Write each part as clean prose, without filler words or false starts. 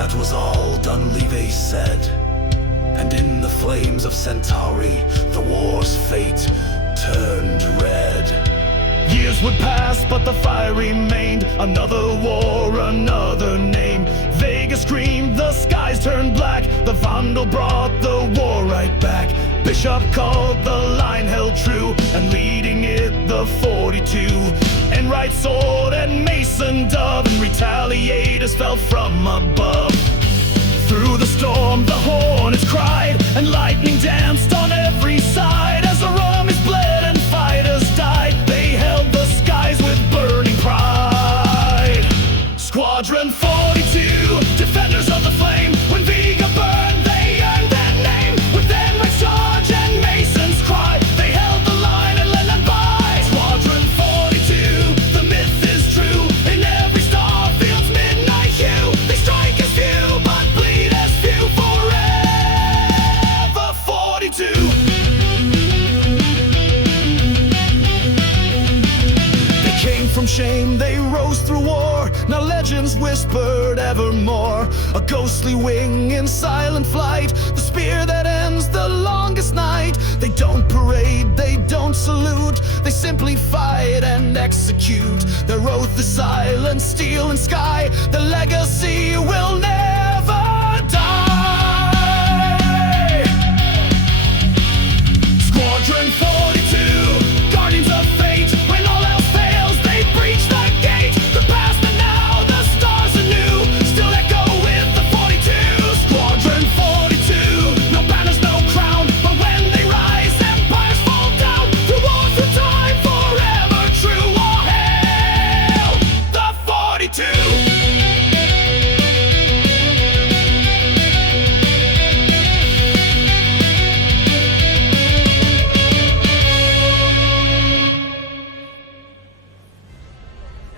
That was all Dunleavy said, and in the flames of Centauri, the war's fate turned red. Years would pass, but the fire remained. Another war, another name. Vega screamed, the skies turned black. The Vandal brought the war right back. Bishop called, the line held true, and leading it the 42. Enright sword and Mason dove, and retaliators fell from above. Through the storm, the hornets cried, and lightning danced on every side. As the armies bled and fighters died, they held the skies with burning pride. Squadron 42, defenders of the flame. When Vega burned, they earned their name. With Enright's charge and Mason's cry, they held the line and let them by. Squadron 42, the myth is true. In every starfield's midnight hue, they strike as few, but bleed as few. Forever 42. They came from shame, they rose through war. Now legends whispered evermore. A ghostly wing in silent flight, the spear that ends the longest night. They don't parade, they don't salute, they simply fight and execute. Their oath is silent, steel and sky. The legacy will never die. Squadron 42, guardians of fate. When all else fails, they breach the gate. The past and now, the stars anew, still echo with the 42. Squadron 42, no banners, no crown, but when they rise, empires fall down. Through war, through time, forever true. All hail the 42.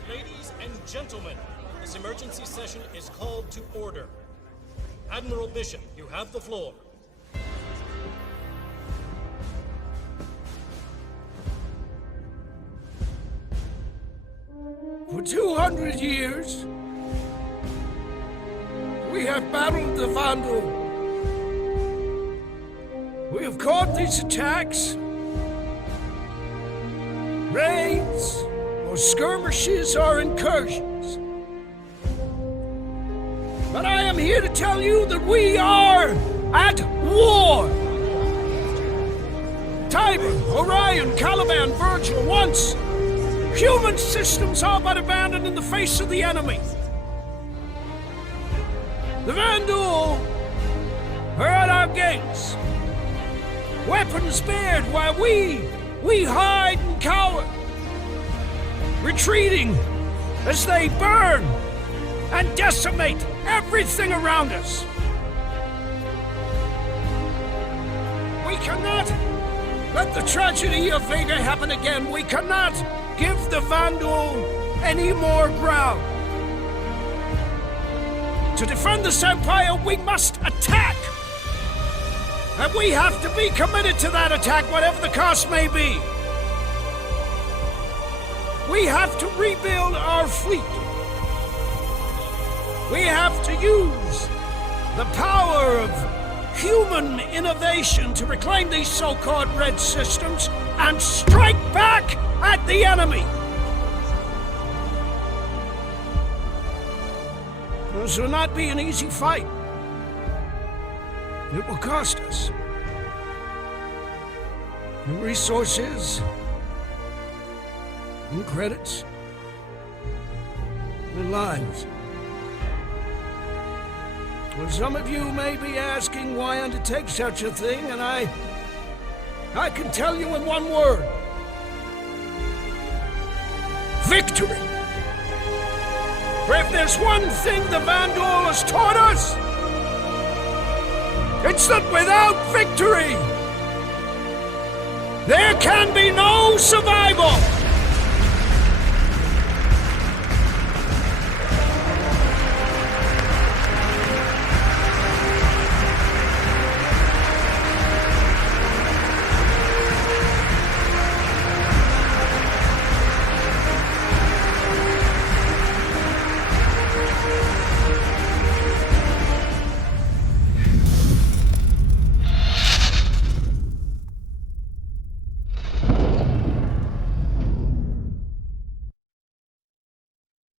Ladies and gentlemen, this emergency session is called to order. Admiral Bishop, you have the floor. For 200 years, we have battled the Vandal. We have caught these attacks, raids, or skirmishes or incursions. But I am here to tell you that we are at war. Tiber, Orion, Caliban, Virgil, once human systems all but abandoned in the face of the enemy. The Vandal are at our gates, weapons bared while we hide and cower, retreating as they burn and decimate everything around us. We cannot let the tragedy of Vega happen again. We cannot give the Vandal any more ground. To defend this empire, we must attack. And we have to be committed to that attack, whatever the cost may be. We have to rebuild our fleet. We have to use the power of human innovation to reclaim these so-called red systems and strike back at the enemy. This will not be an easy fight. It will cost us in resources, in credits, in lives. Well, some of you may be asking why undertake such a thing, and I can tell you in one word. Victory! For if there's one thing the Vandal has taught us, it's that without victory, there can be no survival!